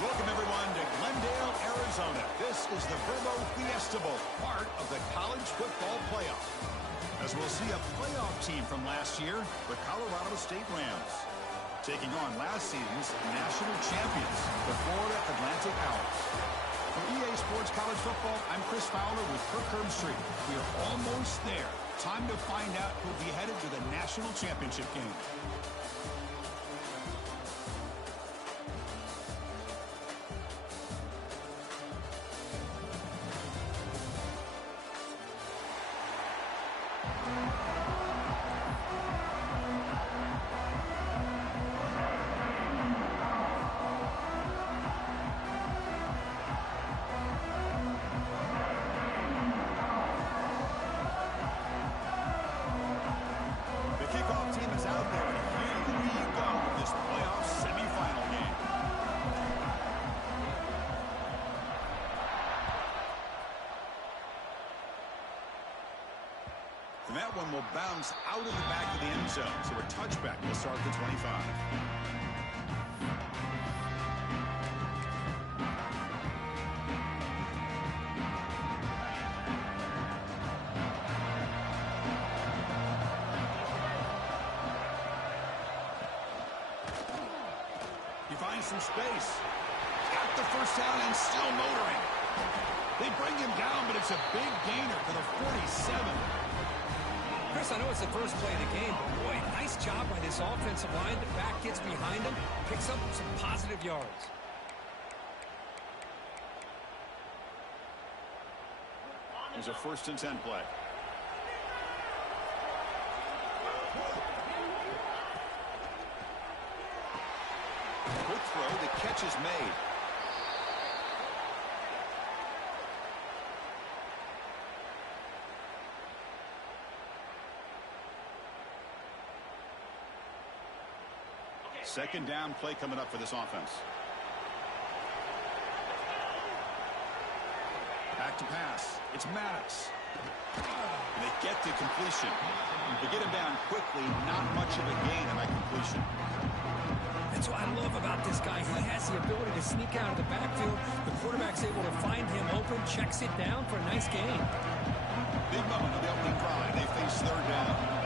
Welcome, everyone, to Glendale, Arizona. This is the Verbo Fiesta Bowl, part of the college football playoff. As we'll see a playoff team from last year, the Colorado State Rams, taking on last season's national champions, the Florida Atlantic Owls. For EA Sports College Football, I'm Chris Fowler with Kirk Herbstreit. We are almost there. Time to find out who'll be headed to the national championship game. And that one will bounce out of the back of the end zone, so a touchback will start the 25. He finds some space. Got the first down and still motoring. They bring him down, but it's a big gainer for the 47. Chris, I know it's the first play of the game, but boy, nice job by this offensive line. The back gets behind him, picks up some positive yards. There's a 1st and 10 play. Quick throw, the catch is made. Second down play coming up for this offense. Back to pass. It's Maddox. And they get the completion. They get him down quickly. Not much of a gain on that completion. That's what I love about this guy. He has the ability to sneak out of the backfield. The quarterback's able to find him open, checks it down for a nice gain. Big moment of the opening drive. They face 3rd down.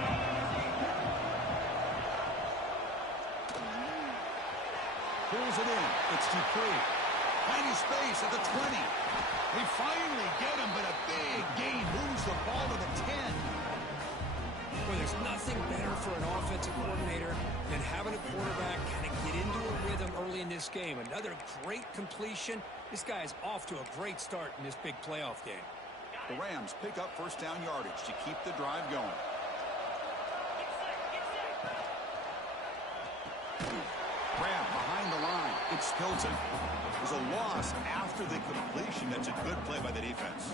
Pulls it in. It's Dupree. Finding space at the 20. They finally get him, but a big gain moves the ball to the 10. Well, there's nothing better for an offensive coordinator than having a quarterback kind of get into a rhythm early in this game. Another great completion. This guy is off to a great start in this big playoff game. The Rams pick up 1st down yardage to keep the drive going. Grab behind the line. It's Hilton. There's a loss after the completion. That's a good play by the defense.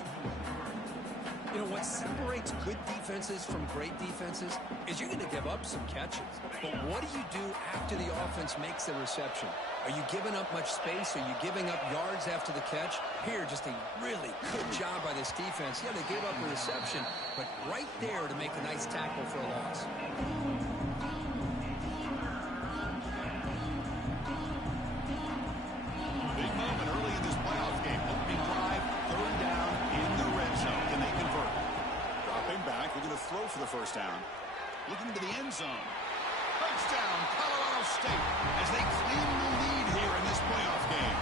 You know, what separates good defenses from great defenses is you're going to give up some catches. But what do you do after the offense makes the reception? Are you giving up much space? Are you giving up yards after the catch? Here, just a really good job by this defense. Yeah, they gave up a reception, but right there to make a nice tackle for a loss. Big moment early in this playoff game. Opening drive, 3rd down in the red zone. Can they convert? Dropping back, we're going to throw for the 1st down. Looking to the end zone. Touchdown, Colorado State, as they claim the lead here in this playoff game.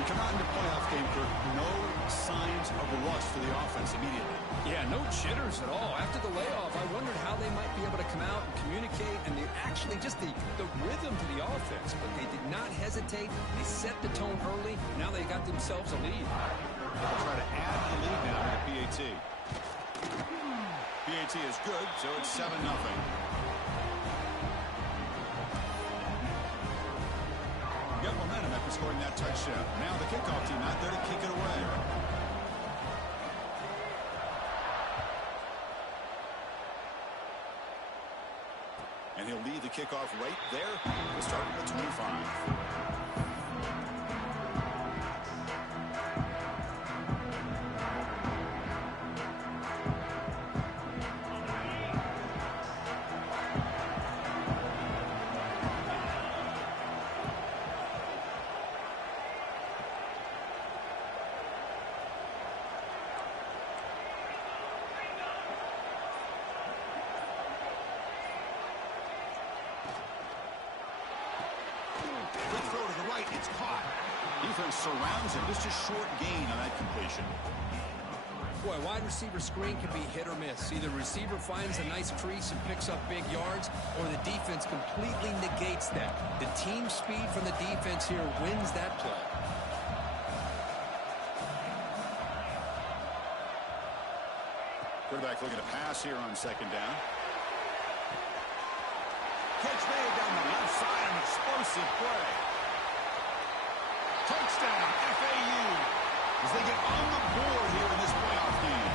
We come out into playoff game, Kirk. No signs of rust for the offense immediately. Yeah, no jitters at all. After the layoff, I wondered how they might be able to come out and communicate, and actually just the rhythm to the offense. But they did not hesitate. They set the tone early. Now they got themselves a lead. They'll try to add the lead now to the PAT. PAT is good, so it's 7-0. Got momentum after scoring that touchdown. Now the kickoff team out there to kick it away. And he'll lead the kickoff right there. We'll start at the 25. It's caught. Defense surrounds him. Just a short gain on that completion. Boy, wide receiver screen can be hit or miss. Either receiver finds a nice crease and picks up big yards, or the defense completely negates that. The team speed from the defense here wins that play. Quarterback looking to pass here on second down. Catch made down the left side, an explosive play. Touchdown, FAU, as they get on the board here in this playoff game.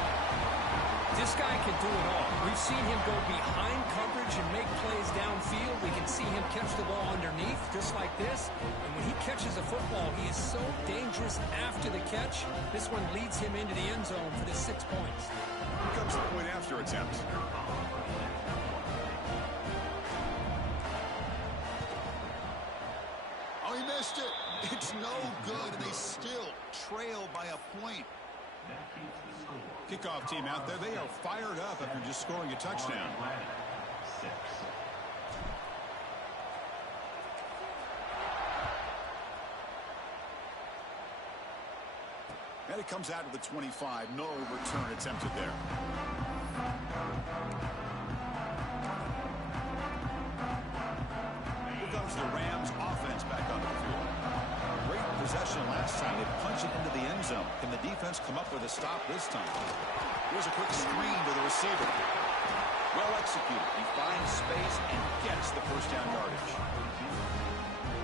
This guy can do it all. We've seen him go behind coverage and make plays downfield. We can see him catch the ball underneath, just like this. And when he catches a football, he is so dangerous after the catch. This one leads him into the end zone for the 6 points. Here comes the point after attempt. Oh, he missed it. It's no good, and they still trail by a point. Kickoff team out there. They are fired up after just scoring a touchdown. And it comes out of the 25. No return attempted there. Here comes the Rams offense back onto the field. Great possession last time. They punch it into the end zone. Can the defense come up with a stop this time? Here's a quick screen to the receiver. Well executed. He finds space and gets the first down yardage.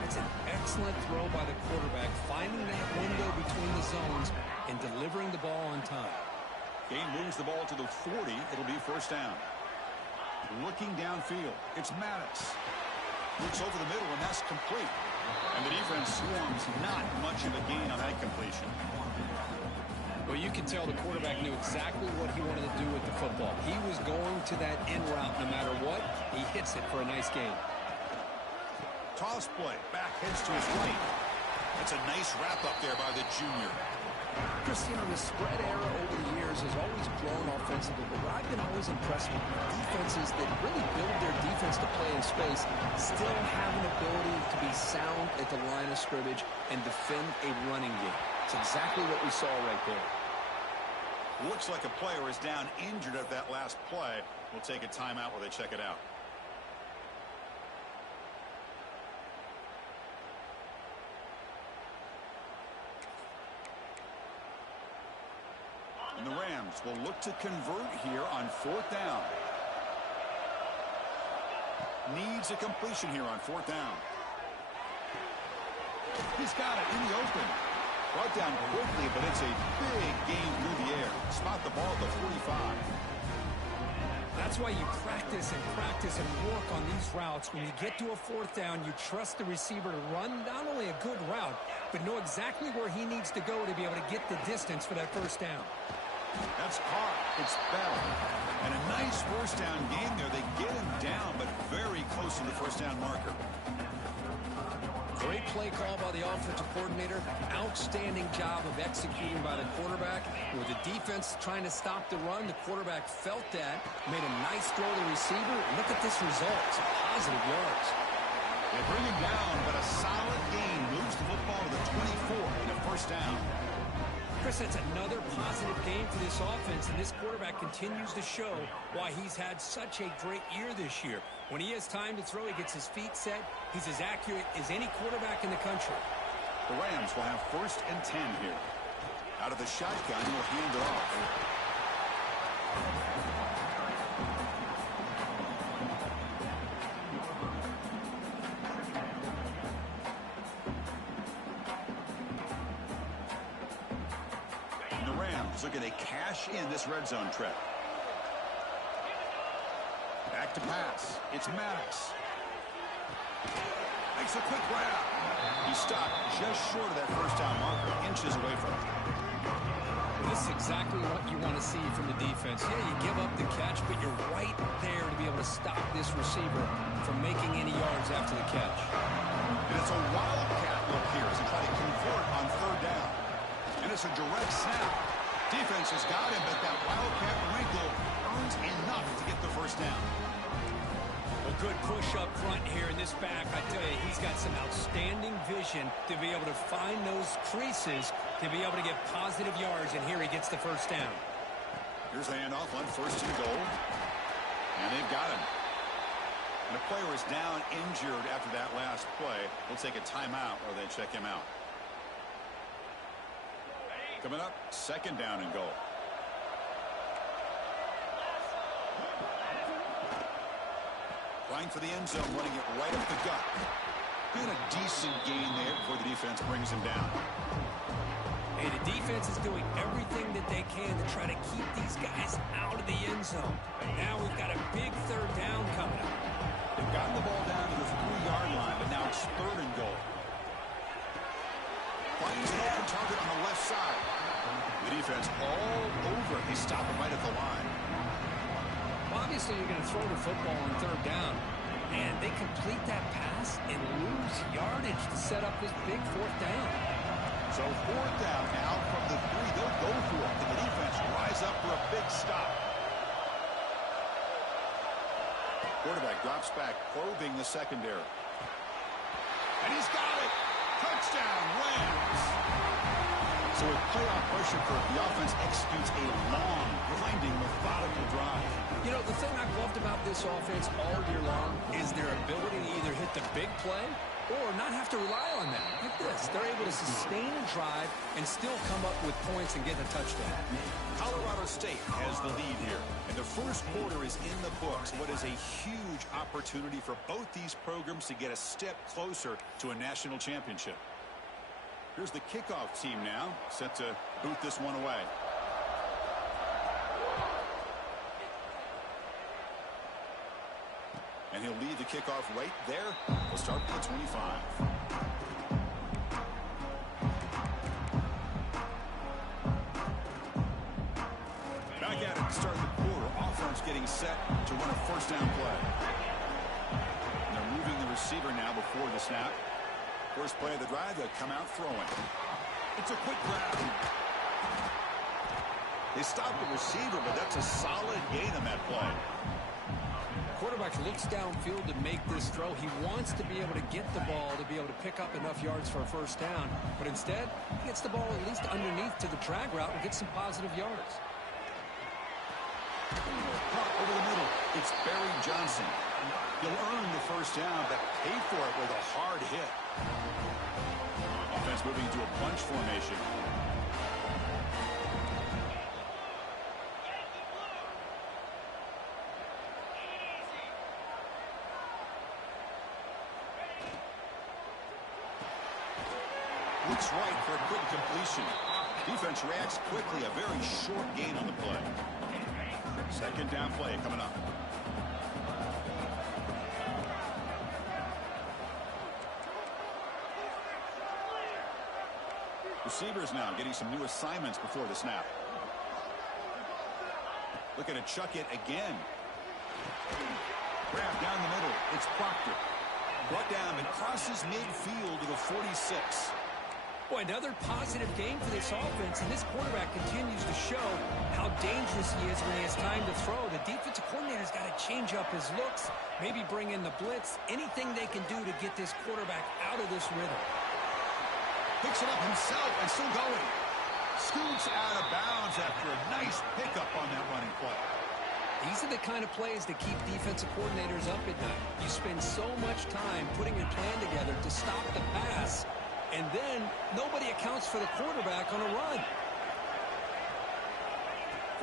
It's an excellent throw by the quarterback, finding that window between the zones and delivering the ball on time. Game moves the ball to the 40. It'll be first down. Looking downfield. It's Maddox. Looks over the middle, and that's complete. And the defense swarms. Not much of a gain on that completion. Well, you can tell the quarterback knew exactly what he wanted to do with the football. He was going to that end route no matter what. He hits it for a nice gain. Toss play. Back heads to his right. That's a nice wrap-up there by the junior. Christian, the spread era over the years has always grown offensively, but I've been always impressed with defenses that really build their defense to play in space, still have an ability to be sound at the line of scrimmage and defend a running game. It's exactly what we saw right there. Looks like a player is down injured at that last play. We'll take a timeout while they check it out. And the Rams will look to convert here on fourth down. Needs a completion here on fourth down. He's got it in the open. Brought down quickly, but it's a big gain through the air. Spot the ball at the 45. That's why you practice and work on these routes. When you get to a fourth down, you trust the receiver to run not only a good route, but know exactly where he needs to go to be able to get the distance for that first down. That's caught. It's Bell. And a nice first down game there. They get him down, but very close to the first down marker. Great play call by the offensive coordinator. Outstanding job of executing by the quarterback. With the defense trying to stop the run, the quarterback felt that, made a nice throw to the receiver. Look at this result. Some positive yards. They bring him down, but a solid gain moves the football to the 24 and a first down. Chris, that's another positive game for this offense, and this quarterback continues to show why he's had such a great year this year. When he has time to throw, he gets his feet set. He's as accurate as any quarterback in the country. The Rams will have first and 10 here. Out of the shotgun, he'll hand it off. Looking to cash in this red zone trip. Back to pass. It's Maddox. Makes a quick grab. He stopped just short of that first down marker, inches away from it. This is exactly what you want to see from the defense. Yeah, you give up the catch, but you're right there to be able to stop this receiver from making any yards after the catch. And it's a wildcat look here as they try to convert on third down. And it's a direct snap. Defense has got him, but that wildcat wrinkle earns enough to get the first down. Well, good push up front here in this back. I tell you, he's got some outstanding vision. vision to be able to find those creases to be able to get positive yards, and here he gets the first down. Here's a handoff on 1st and goal. And they've got him. And a player is down injured after that last play. They'll take a timeout or they check him out. Coming up, 2nd down and goal. Trying for the end zone, running it right up the gut. And a decent gain there before the defense brings him down. Hey, the defense is doing everything that they can to try to keep these guys out of the end zone. Now we've got a big 3rd down coming up. They've gotten the ball down to the 3-yard line, but now it's 3rd and goal. Finds an open target on the left side. The defense all over. They stop it right at the line. Well, obviously, you're going to throw the football on 3rd down, and they complete that pass and lose yardage to set up this big 4th down. So 4th down now from the 3. They'll go for it. And the defense rise up for a big stop. Quarterback drops back, probing the secondary. And he's got it. Touchdown, Rams. So with playoff pressure, the offense executes a long, grinding, methodical drive. You know, the thing I've loved about this offense all year long is their ability to either hit the big play or not have to rely on that. Like this. They're able to sustain a drive and still come up with points and get a touchdown. Colorado State has the lead here. And the first quarter is in the books. What is a huge opportunity for both these programs to get a step closer to a national championship. Here's the kickoff team now, set to boot this one away. And he'll lead the kickoff right there. We'll start with the 25. Back at it to start the quarter. Offense getting set to run a 1st down play. And they're moving the receiver now before the snap. First play of the drive, they'll come out throwing. It's a quick grab. They stop the receiver, but that's a solid gain on that play. Quarterback looks downfield to make this throw. He wants to be able to get the ball to be able to pick up enough yards for a 1st down. But instead, he gets the ball at least underneath to the drag route and gets some positive yards. Over the middle, it's Barry Johnson. He'll earn the 1st down, but pay for it with a hard hit. Offense moving into a bunch formation. Looks right for a quick completion. Defense reacts quickly. A very short gain on the play. 2nd down play coming up. Receivers now getting some new assignments before the snap. Looking to chuck it again. Grab down the middle. It's Proctor. Brought down and crosses midfield to the 46. Boy, another positive game for this offense, and this quarterback continues to show how dangerous he is when he has time to throw. The defensive coordinator's got to change up his looks, maybe bring in the blitz, anything they can do to get this quarterback out of this rhythm. Picks it up himself and still going. Scoots out of bounds after a nice pickup on that running play. These are the kind of plays that keep defensive coordinators up at night. You spend so much time putting your plan together to stop the pass, and then nobody accounts for the quarterback on a run.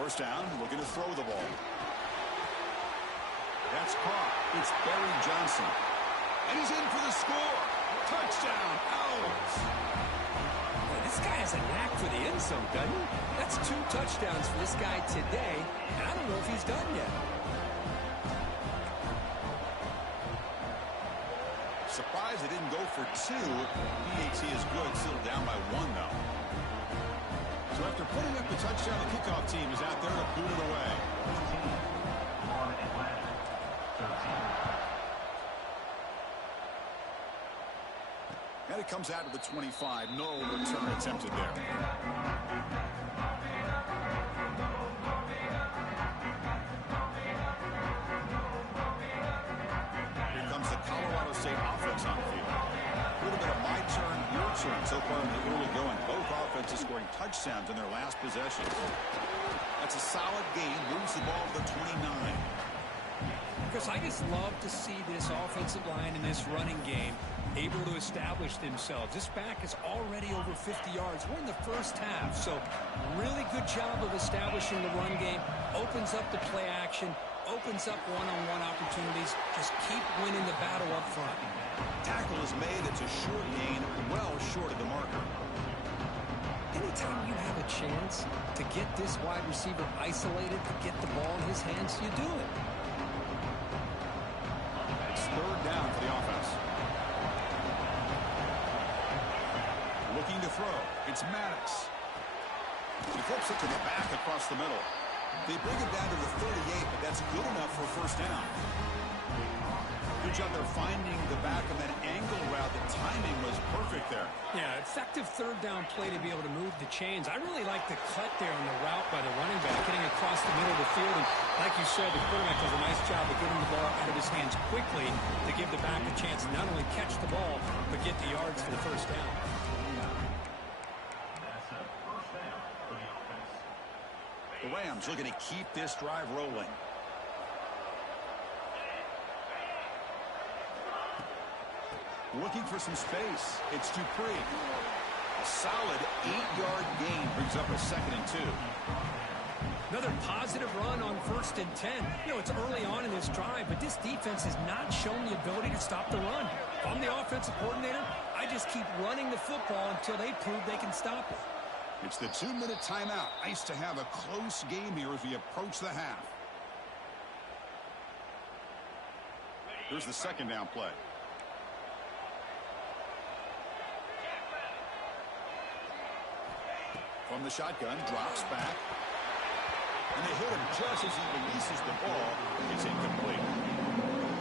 1st down, looking to throw the ball. That's caught. It's Barry Johnson. And he's in for the score. Touchdown, Owls. Boy, this guy has a knack for the end zone, doesn't he? That's 2 touchdowns for this guy today, and I don't know if he's done yet. Surprised they didn't go for 2. PAT is good, still down by 1, though. So after putting up the touchdown, the kickoff team is out there to boot it away. And it comes out to the 25. No return attempted there. Here comes the Colorado State offense on the field. A little bit of my turn concerned so far in the early going. Both offenses scoring touchdowns in their last possessions. That's a solid gain. Moves the ball to the 29. Chris, I just love to see this offensive line in this running game able to establish themselves. This back is already over 50 yards. We're in the first half, so really good job of establishing the run game. Opens up the play action, opens up one-on-one opportunities. Just keep winning the battle up front. Tackle is made. It's a short gain, well short of the marker. Anytime you have a chance to get this wide receiver isolated, to get the ball in his hands, you do it. It's third down for the offense. Looking to throw. It's Maddox. He flips it to the back across the middle. They bring it down to the 38, but that's good enough for a first down. Good job there finding the back of that angle route. The timing was perfect there. Yeah, effective third down play to be able to move the chains. I really like the cut there on the route by the running back, getting across the middle of the field. And like you said, the quarterback does a nice job of getting the ball out of his hands quickly to give the back a chance to not only catch the ball, but get the yards for the first down. The Rams looking to keep this drive rolling. Looking for some space. It's Dupree. A solid 8-yard gain brings up a 2nd and 2. Another positive run on 1st and 10. You know, it's early on in this drive, but this defense has not shown the ability to stop the run. If I'm the offensive coordinator, I just keep running the football until they prove they can stop it. It's the 2-minute timeout. Nice to have a close game here as we approach the half. Here's the 2nd down play. From the shotgun, drops back. And they hit him just as he releases the ball. It's incomplete.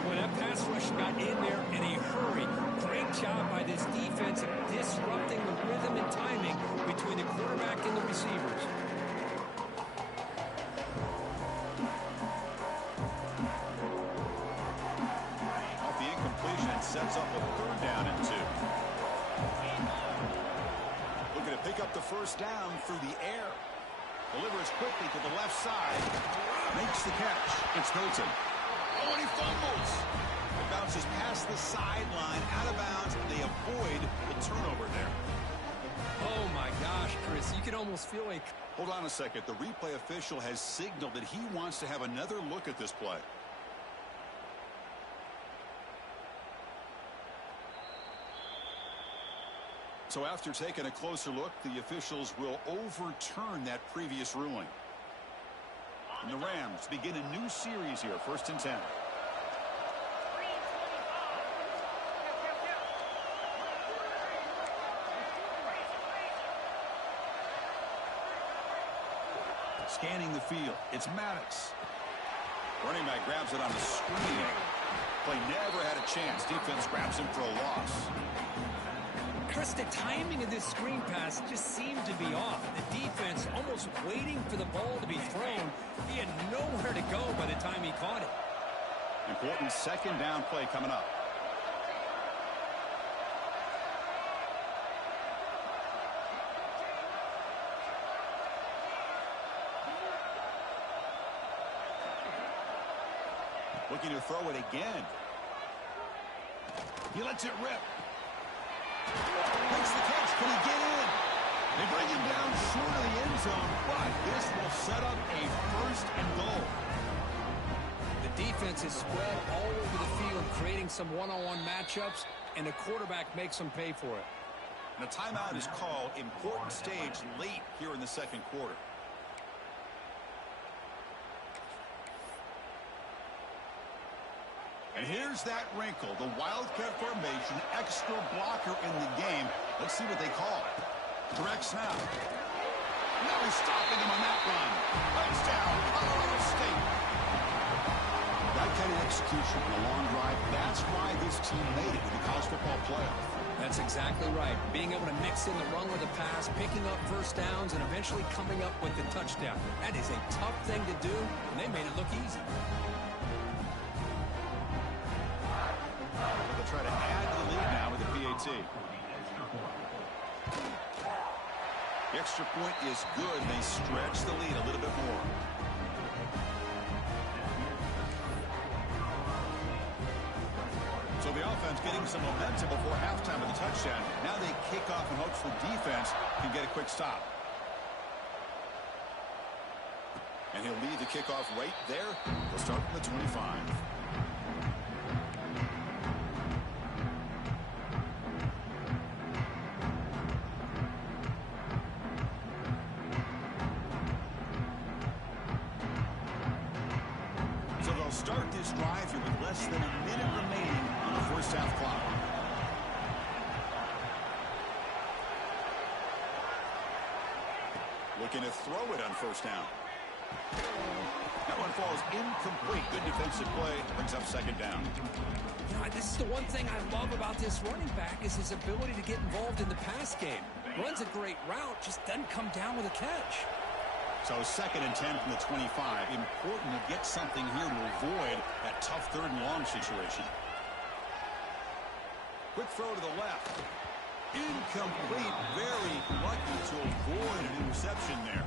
When that pass rush got in there in a hurry, great job by this defense of disrupting the rhythm and timing between the quarterback and the receivers. Off the incompletion, it sets up a 3rd down and 2. Looking to pick up the first down through the air. Delivers quickly to the left side. Makes the catch. It's Hilton. Oh, and he fumbles. It bounces past the sideline, out of bounds, and they avoid the turnover there. Oh, my gosh, Chris. You can almost feel a... Hold on a second. The replay official has signaled that he wants to have another look at this play. So after taking a closer look, the officials will overturn that previous ruling. And the Rams begin a new series here, 1st and 10. Scanning the field, it's Maddox. Running back grabs it on the screen. Play never had a chance. Defense grabs him for a loss. Chris, the timing of this screen pass just seemed to be off. The defense almost waiting for the ball to be thrown. He had nowhere to go by the time he caught it. Important 2nd down play coming up. Looking to throw it again. He lets it rip. Makes the catch. Can he get in? They bring him down short of the end zone, but this will set up a 1st and goal. The defense is spread all over the field, creating some one-on-one matchups, and the quarterback makes them pay for it. And a timeout is called. Important stage late here in the 2nd quarter. And here's that wrinkle, the Wildcat formation, extra blocker in the game. Let's see what they call it. Direct snap. Now he's stopping him on that run. Touchdown, Colorado State. That kind of execution in a long drive, that's why this team made it in the college football playoff. That's exactly right. Being able to mix in the run with the pass, picking up first downs, and eventually coming up with the touchdown. That is a tough thing to do, and they made it look easy. They'll try to add to the lead now with the PAT. The extra point is good, and they stretch the lead a little bit more. So the offense getting some momentum before halftime with a touchdown. Now they kick off in hopes the defense can get a quick stop. And he'll lead the kickoff right there. He'll start from the 25. So they'll start this drive here with less than a minute remaining on the first half clock. Looking to throw it on first down. That one falls incomplete. Good defensive play. Brings up second down. You know, this is the one thing I love about this running back is his ability to get involved in the pass game. Runs a great route, just doesn't come down with a catch. So 2nd and 10 from the 25. Important to get something here to avoid that tough 3rd and long situation. Quick throw to the left. Incomplete. Very lucky to avoid an interception there.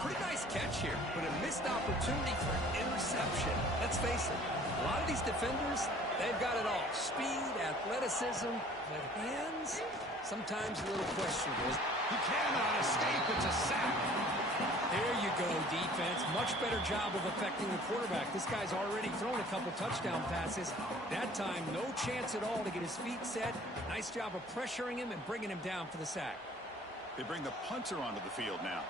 Pretty nice catch here, but a missed opportunity for an interception. Let's face it, a lot of these defenders, they've got it all. Speed, athleticism, but hands, sometimes a little questionable. He cannot escape. It's a sack. There you go, defense. Much better job of affecting the quarterback. This guy's already thrown a couple touchdown passes. That time, no chance at all to get his feet set. Nice job of pressuring him and bringing him down for the sack. They bring the punter onto the field now.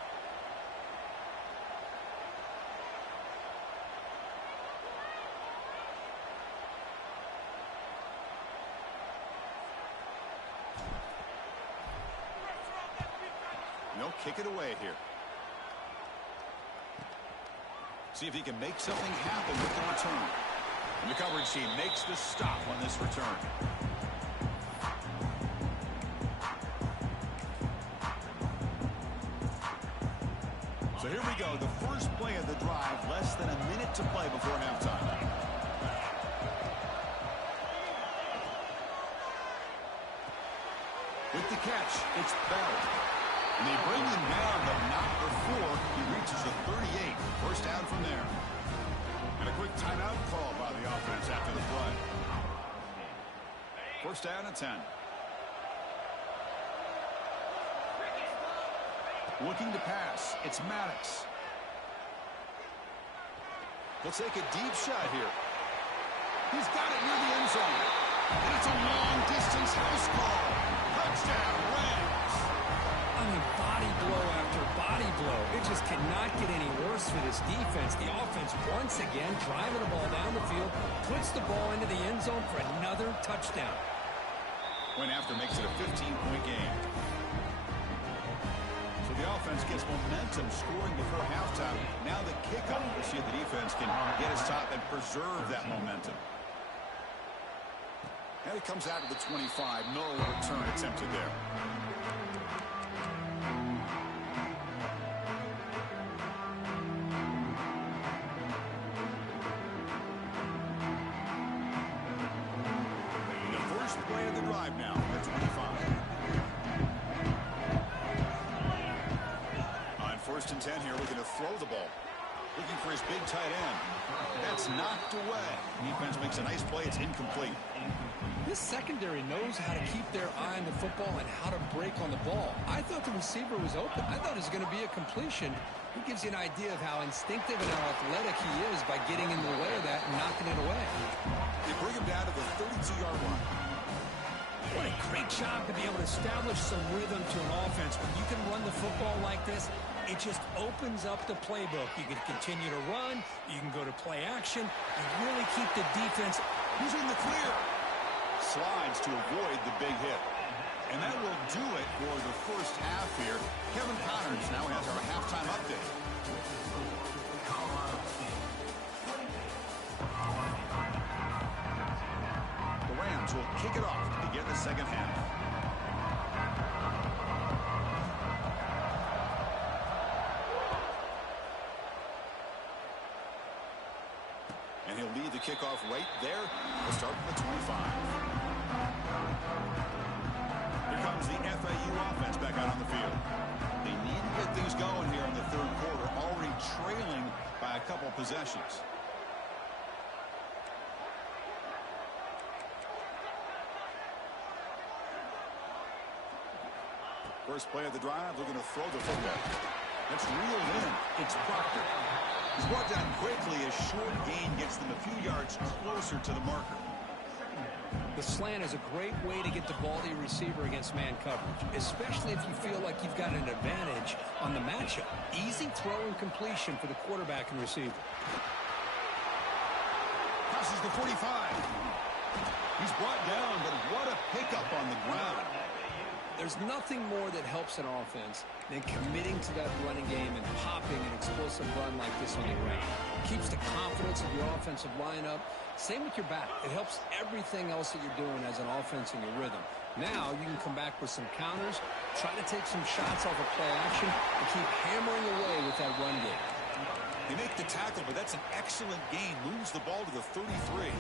No, kick it away here. See if he can make something happen with the return. And the coverage team makes the stop on this return. So here we go, the first play of the drive, less than a minute to play before halftime. With the catch, it's Bell. And they bring him down, but not before he reaches the 38. First down from there. And a quick timeout call by the offense after the play. First down at 10. Looking to pass. It's Maddox. He'll take a deep shot here. He's got it near the end zone. And it's a long-distance house call. Touchdown, Rams. I mean, body blow after body blow. It just cannot get any worse for this defense. The offense, once again, driving the ball down the field, puts the ball into the end zone for another touchdown. Point after makes it a 15-point game. So the offense gets momentum scoring before halftime. Now the kickoff. We'll see if the defense can get his top and preserve that momentum. And it comes out to the 25. No return attempted there. Play of the drive now at 25. On 1st and 10 here, looking to throw the ball. Looking for his big tight end. That's knocked away. Defense makes a nice play. It's incomplete. This secondary knows how to keep their eye on the football and how to break on the ball. I thought the receiver was open. I thought it was going to be a completion. It gives you an idea of how instinctive and how athletic he is by getting in the way of that and knocking it away. They bring him down to the 32-yard line. What a great job to be able to establish some rhythm to an offense. When you can run the football like this, it just opens up the playbook. You can continue to run. You can go to play action. You really keep the defense. He's in the clear. Slides to avoid the big hit. And that will do it for the first half here. Kevin Connors now has our halftime update. The Rams will kick it off to begin the second half. And he'll lead the kickoff right there. We'll start from the 25. Here comes the FAU offense back out on the field. things going here in the third quarter, already trailing by a couple possessions. First play of the drive, looking to throw the football. That's reeled in. It's Proctor. He's brought down quickly. A short gain gets them a few yards closer to the marker. The slant is a great way to get the ball to your receiver against man coverage, especially if you feel like you've got an advantage on the matchup. Easy throw and completion for the quarterback and receiver. Crosses the 45. He's brought down, but what a pickup on the ground. There's nothing more that helps an offense than committing to that running game and popping an explosive run like this on the ground. Keeps the confidence of your offensive lineup. Same with your back. It helps everything else that you're doing as an offense in your rhythm. Now you can come back with some counters, try to take some shots off of play action, and keep hammering away with that run game. They make the tackle, but that's an excellent gain. Moves the ball to the 33.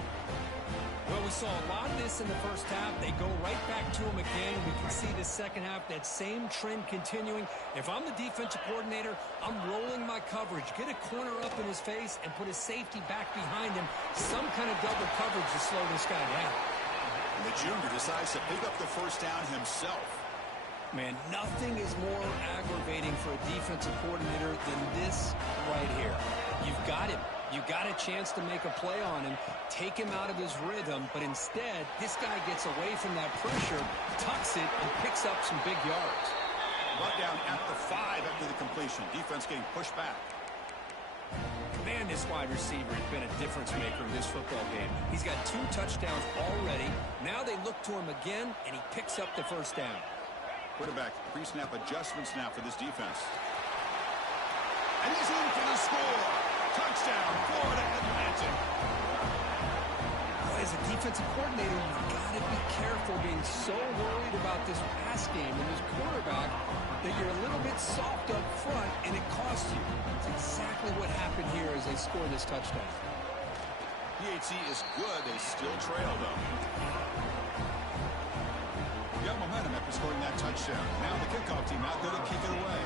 Well, we saw a lot of this in the first half. They go right back to him again. We can see the second half, that same trend continuing. If I'm the defensive coordinator, I'm rolling my coverage. Get a corner up in his face and put a safety back behind him. Some kind of double coverage to slow this guy down. And the junior decides to pick up the first down himself. Man, nothing is more aggravating for a defensive coordinator than this right here. You've got him. You got a chance to make a play on him, take him out of his rhythm, but instead, this guy gets away from that pressure, tucks it, and picks up some big yards. Brought down at the 5 after the completion. Defense getting pushed back. Man, this wide receiver has been a difference maker in this football game. He's got 2 touchdowns already. Now they look to him again, and he picks up the first down. Quarterback pre-snap adjustments now for this defense. And he's in for the score. Touchdown, Florida Atlantic. Well, as a defensive coordinator, you've got to be careful being so worried about this pass game and this quarterback that you're a little bit soft up front, and it costs you. It's exactly what happened here as they score this touchdown. PAT is good. They still trail, though. Got momentum after scoring that touchdown. Now the kickoff team out there to kick it away.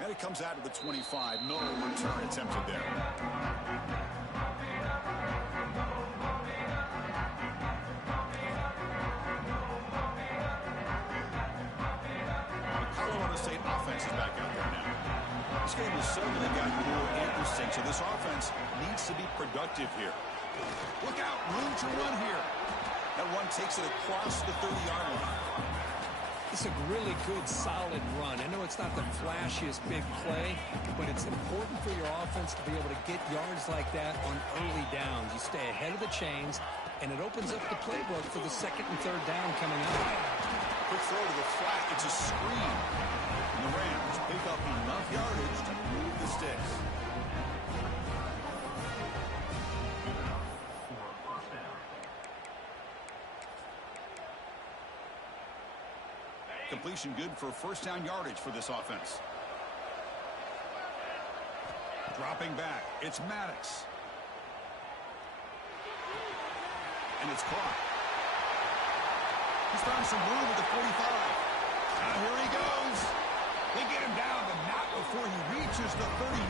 And it comes out of the 25. No return attempted there. The Colorado State offense is back out there now. This game has suddenly gotten more interesting, so this offense needs to be productive here. Look out, room to run here. That one takes it across the 30-yard line. It's a really good, solid run. I know it's not the flashiest big play, but it's important for your offense to be able to get yards like that on early downs. You stay ahead of the chains, and it opens up the playbook for the second and third down coming up. Quick throw to the flat. It's a screen. And the Rams pick up enough yardage to move the sticks. Completion good for first down yardage for this offense. Dropping back. It's Maddox. And it's caught. He's found some room at the 45. Now here he goes. They get him down, but not before he reaches the 39.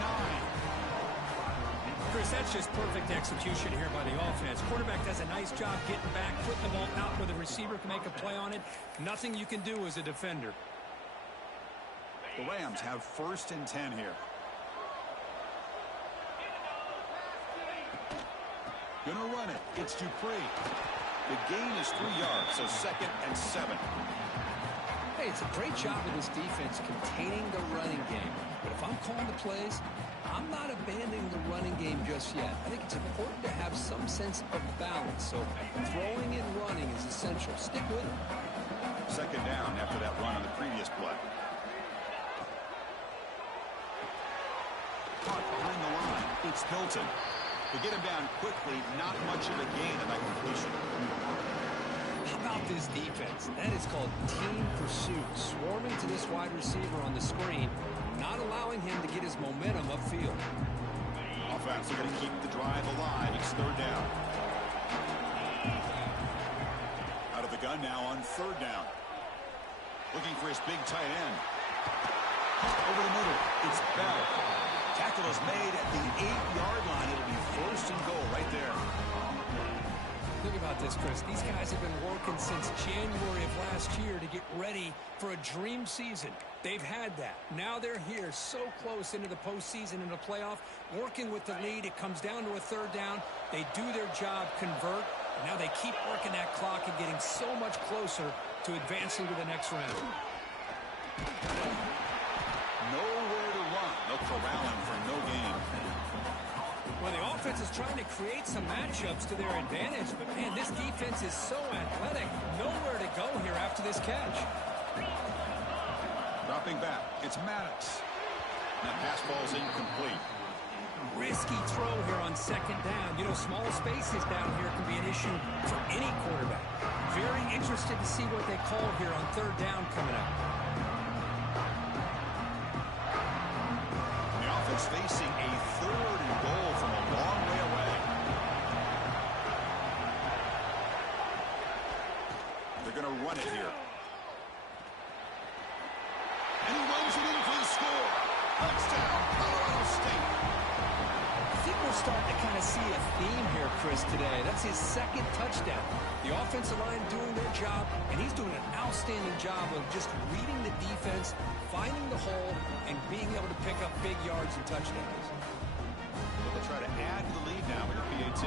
Chris, that's just perfect execution here by the offense. Quarterback does a nice job getting back, putting the ball out where the receiver can make a play on it. Nothing you can do as a defender. The Rams have first and 10 here. Gonna run it. It's Dupree. The gain is 3 yards, so second and 7. Hey, it's a great job of this defense containing the running game. But if I'm calling the plays, I'm not abandoning the running game just yet. I think it's important to have some sense of balance. So throwing and running is essential. Stick with it. Second down after that run on the previous play. Caught behind the line. It's Hilton. They get him down quickly. Not much of a gain on that completion. How about this defense? That is called team pursuit. Swarming to this wide receiver on the screen, not allowing him to get his momentum upfield. Offense, they're going to keep the drive alive. It's third down. gun now on third down. Looking for his big tight end. Over the middle. It's Bell. Tackle is made at the 8-yard line. It'll be first and goal right there. Think about this, Chris. These guys have been working since January of last year to get ready for a dream season. They've had that. Now they're here so close into the postseason and the playoff, working with the lead. It comes down to a third down. They do their job, convert, and now they keep working that clock and getting so much closer to advancing to the next round. Nowhere to run. No corralling for no gain. Well, the offense is trying to create some matchups to their advantage, but, man, this defense is so athletic. Nowhere to go here after this catch. Dropping back. It's Maddox. That pass ball is incomplete. Risky throw here on second down. You know, small spaces down here can be an issue for any quarterback. Very interested to see what they call here on third down coming up. The offense facing a third and goal from a long way away. They're going to run it here. And he runs it in for the score. Touchdown, Colorado State. I think we're starting to kind of see a theme here, Chris, today. That's his second touchdown. The offensive line doing their job, and he's doing an outstanding job of just reading the defense, finding the hole, and being able to pick up big yards and touchdowns. They'll try to add to the lead now with the PAT.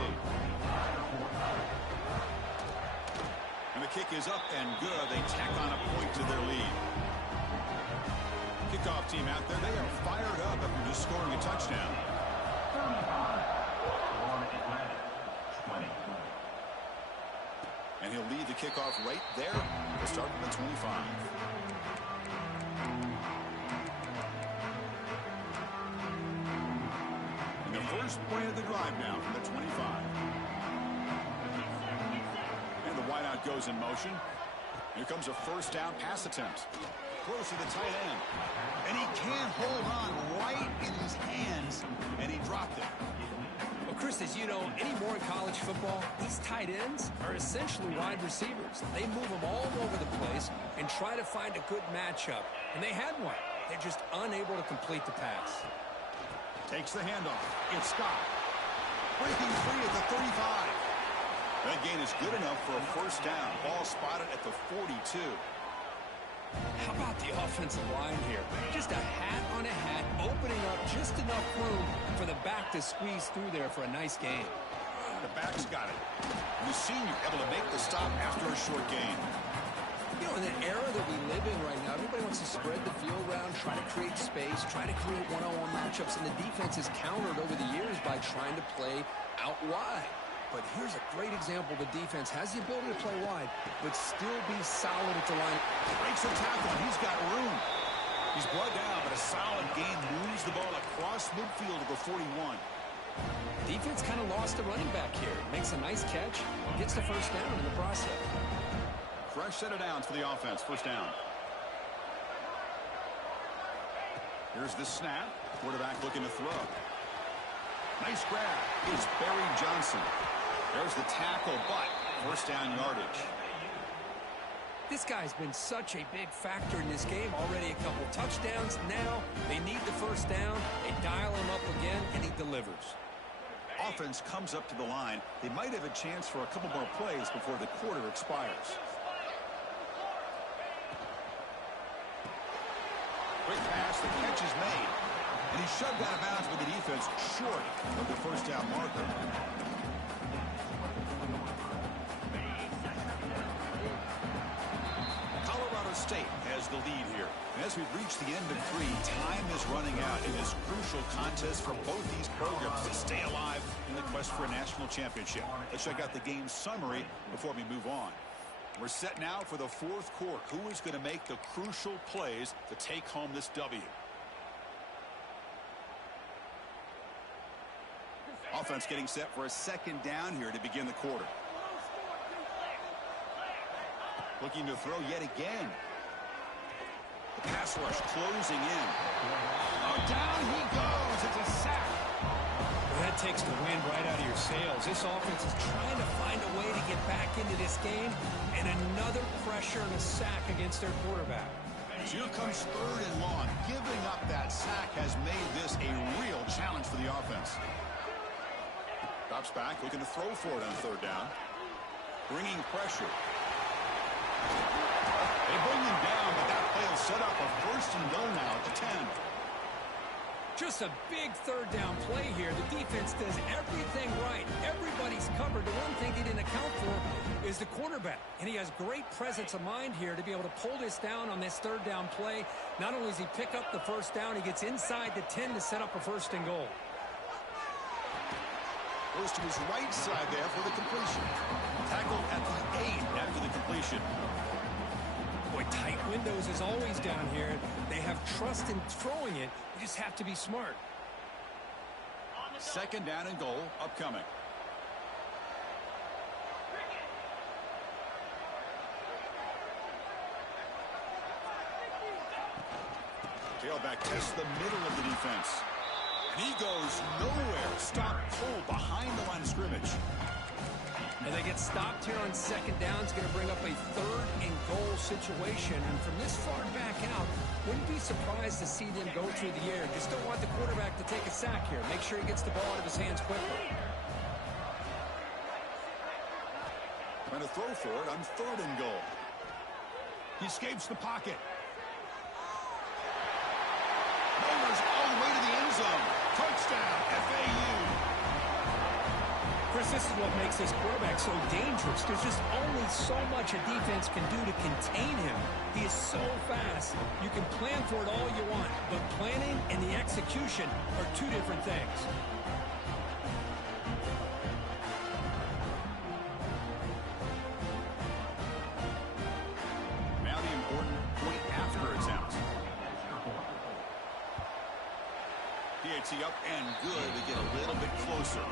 And the kick is up and good. They tack on a point to their lead. Kickoff team out there, they are fired up after just scoring a touchdown. And he'll lead the kickoff right there. We'll start from the 25. And the first play of the drive now from the 25. And the wideout goes in motion. Here comes a first down pass attempt. Close to the tight end. And he can't hold on right in his hands. And he dropped it. Well, Chris, as you know, anymore in college football, these tight ends are essentially wide receivers. They move them all over the place and try to find a good matchup. And they had one. They're just unable to complete the pass. Takes the handoff. It's Scott. Breaking free at the 35. That gain is good enough for a first down. Ball spotted at the 42. How about the offensive line here? Just a hat on a hat, opening up just enough room for the back to squeeze through there for a nice gain. The back's got it. The senior able to make the stop after a short gain. You know, in the era that we live in right now, everybody wants to spread the field around, try to create space, try to create one-on-one matchups, and the defense has countered over the years by trying to play out wide. But here's a great example. The defense has the ability to play wide, but still be solid at the line. Breaks the tackle, and he's got room. He's brought down, but a solid gain moves the ball across midfield to the 41. Defense kind of lost a running back here. Makes a nice catch, gets the first down in the process. Fresh set of downs for the offense. First down. Here's the snap. Quarterback looking to throw. Nice grab. It's Barry Johnson. There's the tackle, but first down yardage. This guy's been such a big factor in this game. Already a couple touchdowns. Now they need the first down. They dial him up again, and he delivers. Offense comes up to the line. They might have a chance for a couple more plays before the quarter expires. Quick pass. The catch is made. And he's shoved out of bounds with the defense short of the first down marker. Colorado State has the lead here. And as we've reached the end of 3, time is running out in this crucial contest for both these programs to stay alive in the quest for a national championship. Let's check out the game summary before we move on. We're set now for the fourth quarter. Who is going to make the crucial plays to take home this W? Offense getting set for a second down here to begin the quarter. Looking to throw yet again. The pass rush closing in. Oh, down he goes. It's a sack. That takes the wind right out of your sails. This offense is trying to find a way to get back into this game, and another pressure and a sack against their quarterback. Here comes 3rd and long. Giving up that sack has made this a real challenge for the offense. Drops back, looking to throw for it on 3rd down. Bringing pressure. They bring him down, but that play will set up a 1st and goal now at the 10. Just a big 3rd down play here. The defense does everything right. Everybody's covered. The one thing they didn't account for is the quarterback. And he has great presence of mind here to be able to pull this down on this 3rd down play. Not only does he pick up the 1st down, he gets inside the 10 to set up a 1st and goal. Goes to his right side there for the completion. Tackled at the 8 after the completion. Boy, tight windows is always down here. They have trust in throwing it. You just have to be smart. 2nd down and goal upcoming. Tailback tests the middle of the defense. And he goes nowhere. Stop full behind the line of scrimmage. Now they get stopped here on 2nd down. It's going to bring up a 3rd and goal situation. And from this far back out, wouldn't be surprised to see them go through the air. Just don't want the quarterback to take a sack here. Make sure he gets the ball out of his hands quickly. Trying to throw for it on 3rd and goal. He escapes the pocket. Bowers all the way to the end zone. Touchdown, FAU. Chris, this is what makes this quarterback so dangerous. There's just only so much a defense can do to contain him. He is so fast. You can plan for it all you want, but planning and the execution are 2 different things. Now the important point after attempt. PAT up and good to get a little bit closer.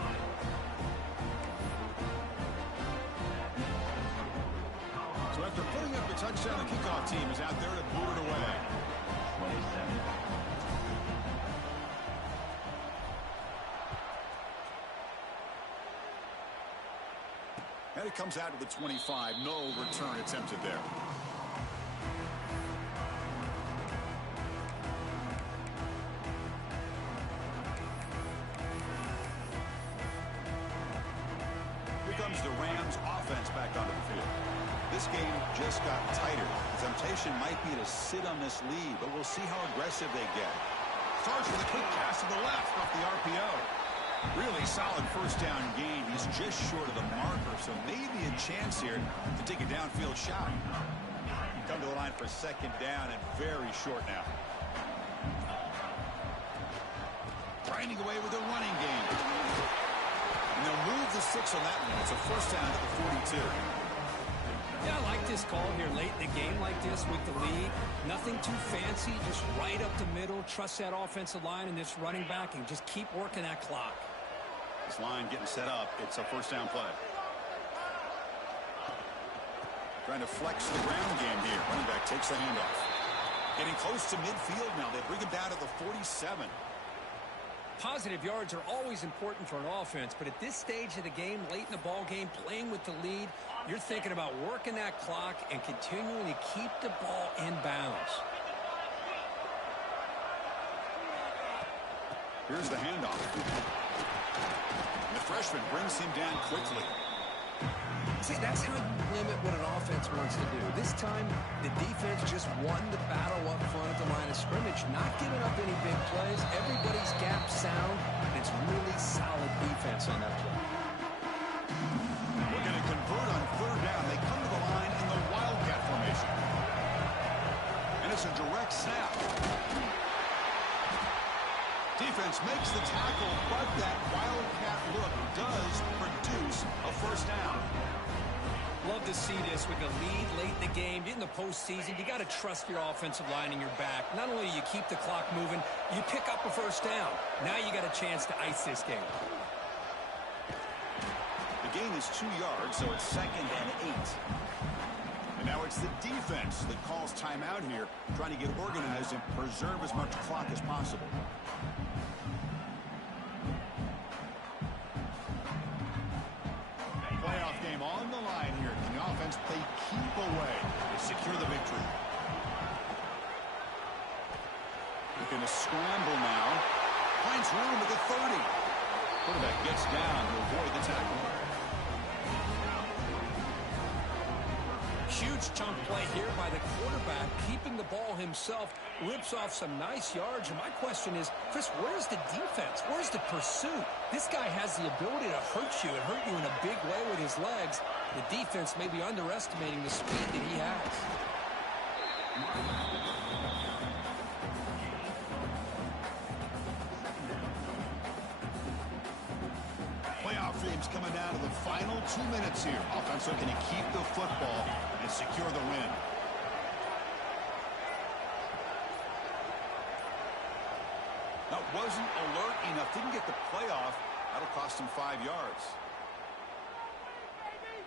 So after putting up a touchdown, the kickoff team is out there to boot it away. 27. And it comes out to the 25. No return attempted there. Here comes the Rams offense back onto the field. This game just got tighter. The temptation might be to sit on this lead, but we'll see how aggressive they get. Starts with a quick pass to the left off the RPO. Really solid 1st down gain. He's just short of the marker, so maybe a chance here to take a downfield shot. Come to the line for 2nd down and very short now. Grinding away with a running game. And they'll move the 6 on that one. It's a 1st down to the 42. Yeah, I like this call here late in the game like this with the lead. Nothing too fancy, just right up the middle. Trust that offensive line and this running back and just keep working that clock. This line getting set up. It's a 1st down play. Trying to flex the ground game here. Running back takes the handoff. Getting close to midfield now. They bring him down to the 47. Positive yards are always important for an offense, but at this stage of the game, late in the ball game, playing with the lead, you're thinking about working that clock and continuing to keep the ball in bounds. Here's the handoff. And the freshman brings him down quickly. See, that's how you limit what an offense wants to do. This time, the defense just won the battle up front at the line of scrimmage, not giving up any big plays. Everybody's gap sound, and it's really solid defense on that play. We're going to convert on 3rd down. They come to the line in the Wildcat formation. And it's a direct snap. Defense makes the tackle, but that Wildcat look does produce a 1st down. Love to see this with a lead late in the game. In the postseason, you got to trust your offensive line and your back. Not only do you keep the clock moving, you pick up a 1st down. Now you got a chance to ice this game. The gain is 2 yards, so it's 2nd and 8. And now it's the defense that calls timeout here, trying to get organized and preserve as much clock as possible. defense play keep away to secure the victory. Looking to scramble now. Finds room at the 30. Quarterback gets down to avoid the tackle. Huge chunk play here by the quarterback, keeping the ball himself, rips off some nice yards. And my question is, Chris, where's the defense? Where's the pursuit? This guy has the ability to hurt you and hurt you in a big way with his legs. The defense may be underestimating the speed that he has. Playoff dreams coming down to the final 2 minutes here. Offense looking to keep the football and secure the win. That wasn't alert enough. Didn't get the playoff. That'll cost him 5 yards.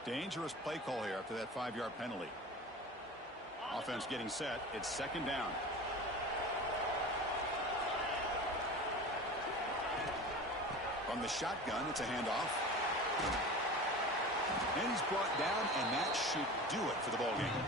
Dangerous play call here after that 5-yard penalty. Offense getting set. It's second down. From the shotgun, it's a handoff. And he's brought down, and that should do it for the ball game.